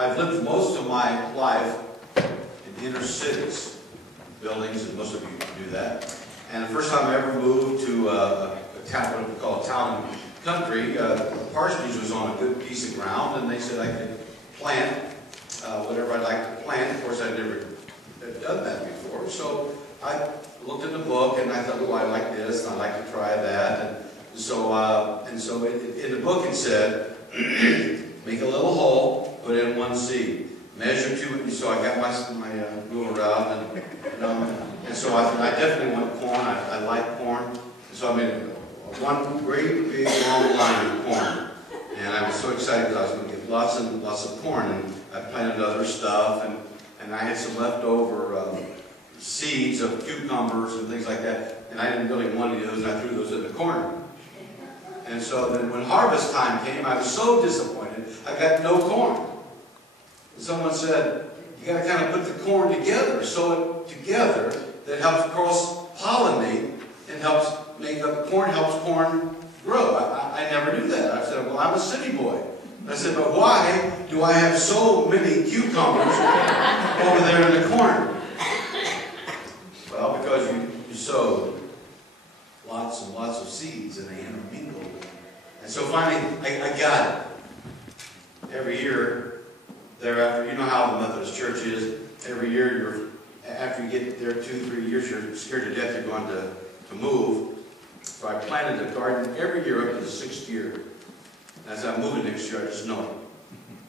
I've lived most of my life in inner cities, buildings, and most of you do that. And the first time I ever moved to a town, what we call town and country, parsonage was on a good piece of ground, and they said I could plant whatever I'd like to plant. Of course, I'd never done that before, so I looked in the book and I thought, oh, I like this, and I'd like to try that. And so in the book it said, make a little hole, put in one seed, measure to it. So I got my ruler out, and so I definitely want corn. I like corn, and so I made one great big long line of corn, and I was so excited because I was going to get lots and lots of corn, and I planted other stuff, and I had some leftover seeds of cucumbers and things like that, and I didn't really want any of those, and I threw those in the corn. And so then when harvest time came, I was so disappointed, I got no corn. And someone said, you got to kind of put the corn together, sew it together, that helps cross-pollinate and helps make up corn, helps corn grow. I never knew that. I said, well, I'm a city boy. I said, but why do I have so many cucumbers over there in the corn? Well, because you sowed lots and lots of seeds and they intermingled. And so finally, I got it. Every year thereafter, you know how the Methodist Church is. Every year, after you get there 2-3 years, you're scared to death you're going to move. So I planted a garden every year up to the 6th year. As I'm moving next year, I just know it.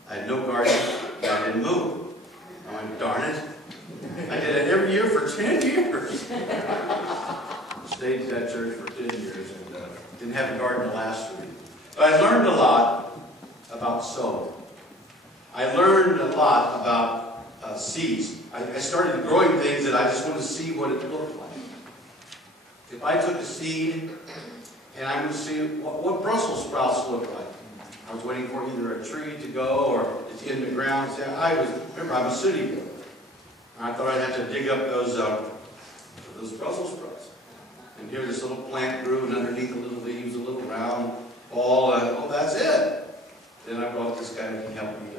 I had no garden, and I didn't move. I went, darn it. I did it every year for 10 years. Stayed at that church for 10 years and didn't have a garden to last for me. But I learned a lot about sowing. I learned a lot about seeds. I started growing things that I just wanted to see what it looked like. If I took a seed and I would see what Brussels sprouts look like. I was waiting for either a tree to go or it's in the ground. Remember, I'm a city boy. I thought I'd have to dig up those Brussels sprouts. And here this little plant grew, and underneath the little leaves, a little round ball, oh, that's it. Then I brought this guy who can help me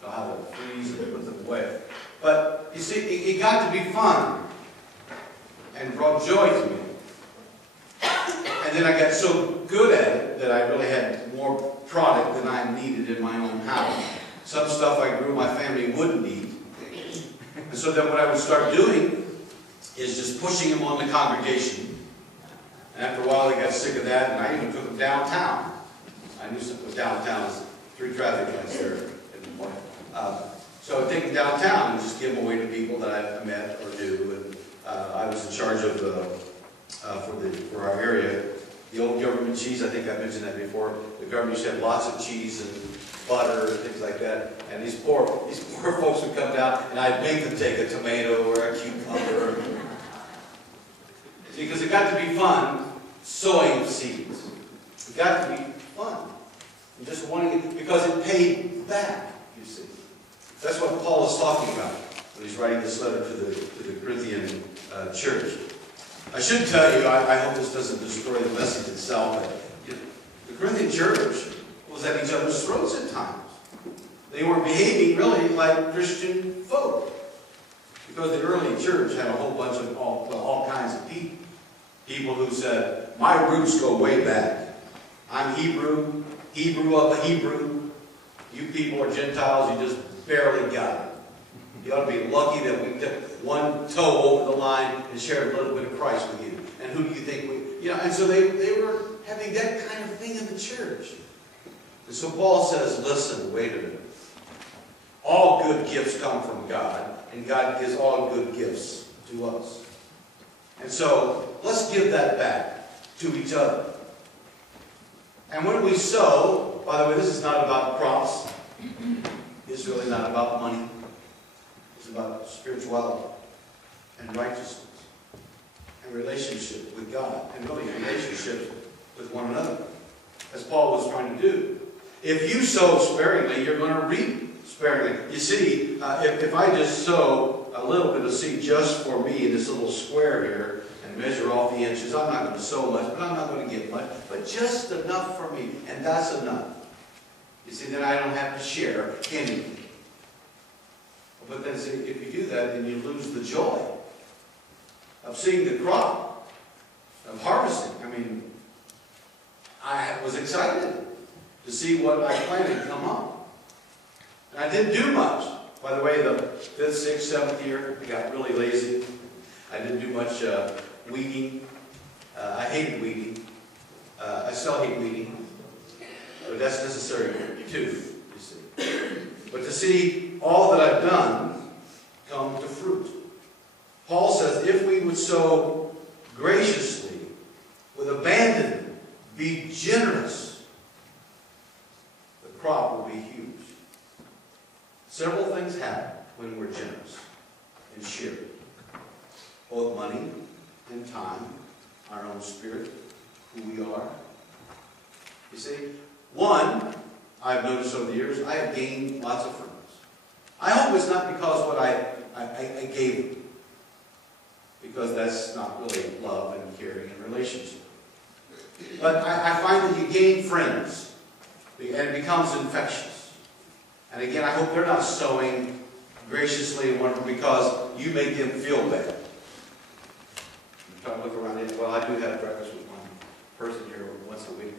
know how to freeze and put them away. But you see, it got to be fun and brought joy to me. And then I got so good at it that I really had more product than I needed in my own house. Some stuff I grew my family wouldn't eat. And so then what I would start doing is just pushing them on the congregation. And after a while they got sick of that, and I even took them downtown. I knew something was downtown. There's 3 traffic lights there in the morning. So I would take them downtown and just give them away to people that I met or knew. And I was in charge of for our area. The old government cheese, I think I mentioned that before. The government used to have lots of cheese and butter and things like that. And these poor folks would come down, and I'd make them take a tomato or a cucumber. See, because it got to be fun sowing seeds. It got to be fun. And just wanting it, because it paid back, you see. That's what Paul is talking about when he's writing this letter to the Corinthian church. I should tell you, I hope this doesn't destroy the message itself, but the Corinthian church was at each other's throats at times. They weren't behaving really like Christian folk. Because the early church had a whole bunch of all kinds of people. People who said, my roots go way back. I'm Hebrew, of a Hebrew. You people are Gentiles, you just barely got it. You ought to be lucky that we took one toe over the line and shared a little bit of Christ with you. And who do you think and so they were having that kind of thing in the church. And so Paul says, listen, wait a minute. All good gifts come from God, and God gives all good gifts to us. And so let's give that back to each other. And when we sow, by the way, this is not about crops. It's really not about money. It's about spirituality and righteousness and relationship with God and really relationships with one another, as Paul was trying to do. If you sow sparingly, you're going to reap sparingly. You see, if I just sow a little bit of seed just for me in this little square here and measure off the inches, I'm not going to sow much, but I'm not going to get much, but just enough for me, and that's enough. You see, then I don't have to share anything. But then see, if you do that, then you lose the joy of seeing the crop, of harvesting. I mean, I was excited to see what I planted come up. And I didn't do much. By the way, the 5th, 6th, 7th year, I got really lazy. I didn't do much weeding. I hated weeding. I still hate weeding. But that's necessary too, you see. But to see all that I've done come to fruit. Paul says, if we would sow graciously, with abandon, be generous, the crop will be huge. Several things happen when we're generous and share. Both money and time, our own spirit, who we are. You see, one, I've noticed over the years, I have gained lots of friends. I hope it's not because what I gave them, because that's not really love and caring and relationship. But I find that you gain friends, and it becomes infectious. And again, I hope they're not sowing graciously and wonderful because you make them feel bad. I'm trying to look around it. Well, I do have breakfast with one person here once a week.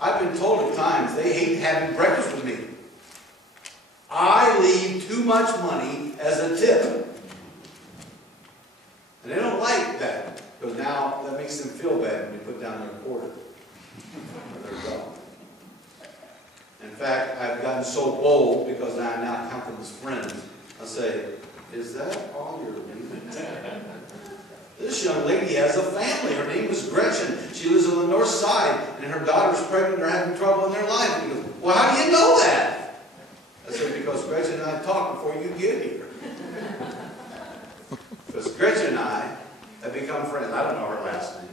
I've been told at times they hate having breakfast with me. I leave too much money as a tip. And they don't like that, because now that makes them feel bad when they put down their quarter or their dollar. In fact, I've gotten so bold because I now count them as friends. I say, is that all you're doing? This young lady has a family. Her name is Gretchen. She lives on the north side, and her daughter's pregnant. They're having trouble in their life. And he goes, well, how do you know that? I said, because Gretchen and I talked before you get here. Because Gretchen and I have become friends. I don't know her last name.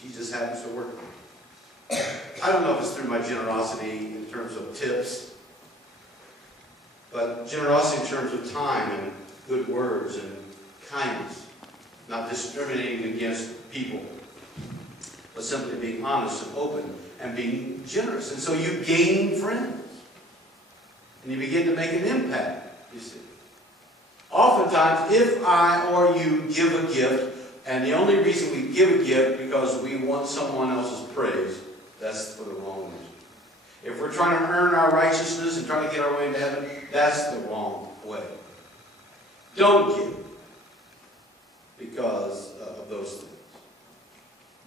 She just happens to work with me. I don't know if it's through my generosity in terms of tips, but generosity in terms of time and good words and kindness. Not discriminating against people, but simply being honest and open and being generous. And so you gain friends. And you begin to make an impact, you see. Oftentimes, if I or you give a gift, and the only reason we give a gift because we want someone else's praise, that's for the wrong reason. If we're trying to earn our righteousness and trying to get our way into heaven, that's the wrong way. Don't give because of those things.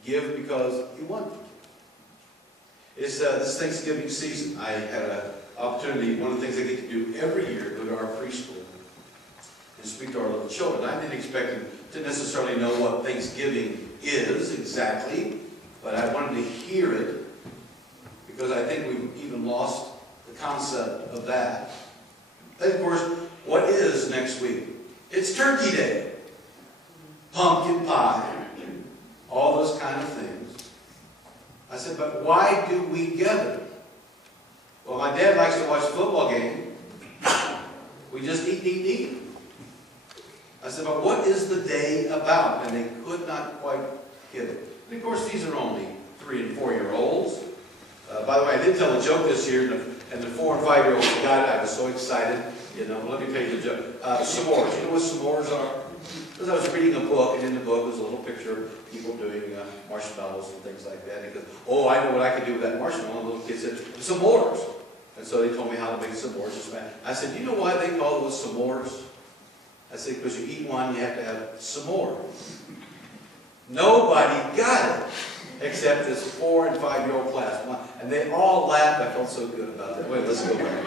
Give because you want to give. It's this Thanksgiving season. I had an opportunity, one of the things I get to do every year, go to our preschool and speak to our little children. I didn't expect them to necessarily know what Thanksgiving is exactly, but I wanted to hear it because I think we've even lost the concept of that. Then, of course, what is next week? It's Turkey Day. Pumpkin pie, all those kind of things. I said, but why do we gather? Well, my dad likes to watch a football game. We just eat. I said, but what is the day about? And they could not quite get it. And of course, these are only 3- and 4-year-olds. By the way, I did tell a joke this year, and the 4- and 5-year-olds got it. I was so excited. You know, let me tell you the joke. S'mores. You know what s'mores are? Because I was reading a book, and in the book was a little picture of people doing marshmallows and things like that. And he goes, oh, I know what I could do with that marshmallow. And the little kid said, s'mores. And so they told me how to make s'mores. I said, you know why they call those s'mores? I said, because you eat one, you have to have some more. Nobody got it, except this 4- and 5-year-old class. And they all laughed. I felt so good about that. Wait, let's go back.